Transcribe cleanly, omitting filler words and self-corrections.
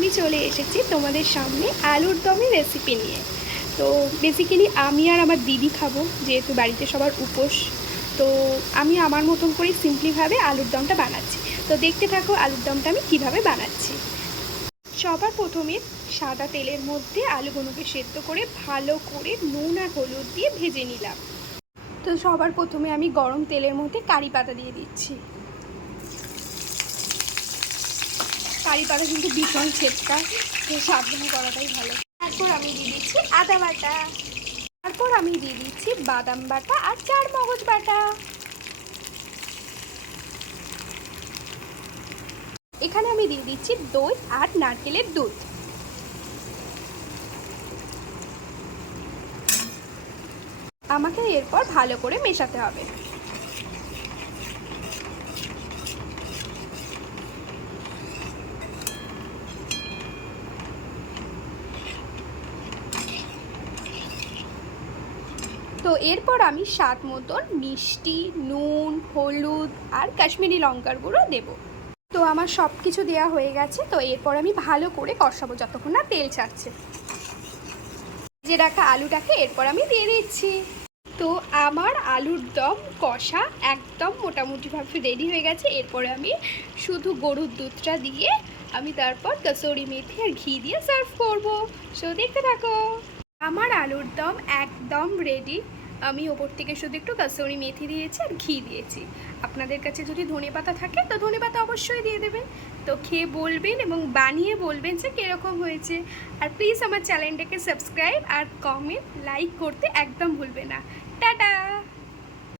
আমি চলে এসেছি তোমাদের সামনে আলুর দমের রেসিপি নিয়ে। তো বেসিক্যালি আমি আর আমার দিদি খাবো, যেহেতু বাড়িতে সবার উপোস। তো আমি আমার মতন করে সিম্পলিভাবে আলুর দমটা বানাচ্ছি। তো দেখতে থাকো আলুর দমটা আমি কিভাবে বানাচ্ছি। সবার প্রথমে সাদা তেলের মধ্যে আলুগুলোকে সেদ্ধ করে ভালো করে নুন আর হলুদ দিয়ে ভেজে নিলাম। তো সবার প্রথমে আমি গরম তেলের মধ্যে কারি পাতা দিয়ে দিচ্ছি। কারি পাতা কিন্তু ভীষণ ছেটকা, তো সাবধানে করাটাই ভালো। তারপর আমি দিয়ে দিচ্ছি আদা বাটা, তারপর আমি দিয়ে দিচ্ছি বাদাম বাটা আর চার মগজ বাটা। এখানে আমি দিয়ে দিচ্ছি দই আর নারকেলের দুধ। আমাকে এরপর ভালো করে মেশাতে হবে। তো এরপর আমি স্বাদ মতন মিষ্টি, নুন, হলুদ আর কাশ্মীরি লঙ্কার গুঁড়ো দেবো। তো আমার সব কিছু দেওয়া হয়ে গেছে। তো এরপর আমি ভালো করে কষাবো যতক্ষণ না তেল ছাড়ছে। যে রাখা আলুটাকে এরপর আমি দিয়ে দিচ্ছি। তো আমার আলুর দম কষা একদম মোটামুটিভাবে রেডি হয়ে গেছে। এরপরে আমি শুধু গরুর দুধটা দিয়ে আমি তারপর কসুরি মেথি আর ঘি দিয়ে সার্ভ করবো। সো দেখতে থাকো। আমার আলুর দম একদম রেডি। আমি ওপর থেকে শুধু একটু কসুরি মেথি দিয়েছি আর ঘি দিয়েছি। আপনাদের কাছে যদি ধনেপাতা থাকে তো ধনেপাতা অবশ্যই দিয়ে দেবেন। তো খেয়ে বলবেন এবং বানিয়ে বলবেন যে কীরকম হয়েছে। আর প্লিজ আমার চ্যানেলটাকে সাবস্ক্রাইব আর কমেন্ট লাইক করতে একদম ভুলবে না। টাটা।